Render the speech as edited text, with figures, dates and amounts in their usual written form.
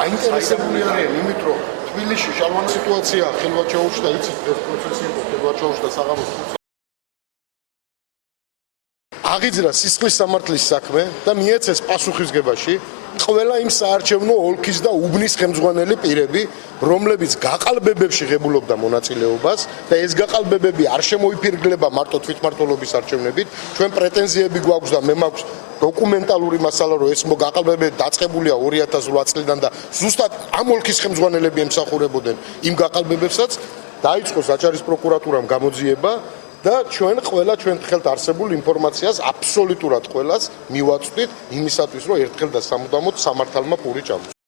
დაინტერესებული არიან იმით, რომ თბილისში შალვანის სიტუაცია ხელვად ჩაუშვდა, იცით, ეს პროცესი იყო, ხელვად ჩაუშვდა საღამოს. აღიძრა სისხლის სამართლის საქმე და მიეცეს პასუხისგებაში ყველა იმ საარჩევნო ოლქის და უბნის ხელმძღვანელი პირები, რომლებიც გაყალბებებში ღებულობდა მონაწილეობას და ეს გაყალბებები არ შემოიფირგლება მარტო თვითმმართველობის არჩევნებით. ჩვენ პრეტენზიები გვაქვს და მე მაქვს დოკუმენტალური მასალა, რომ ეს გაყალბებები დაწყებულია 2008 წლიდან და ზუსტად ამ ოლქის ხელმძღვანელები ემსახურებოდნენ იმ გაყალბებებსაც. დაიწყო საჯარის პროკურატურამ გამოძიება და ჩვენ ხელთ არსებულ ინფორმაციას აბსოლუტურად ყველას მივაწვდით იმისათვის, რომ ერთხელ და სამუდამოდ სამართალმა პური ჭამოს.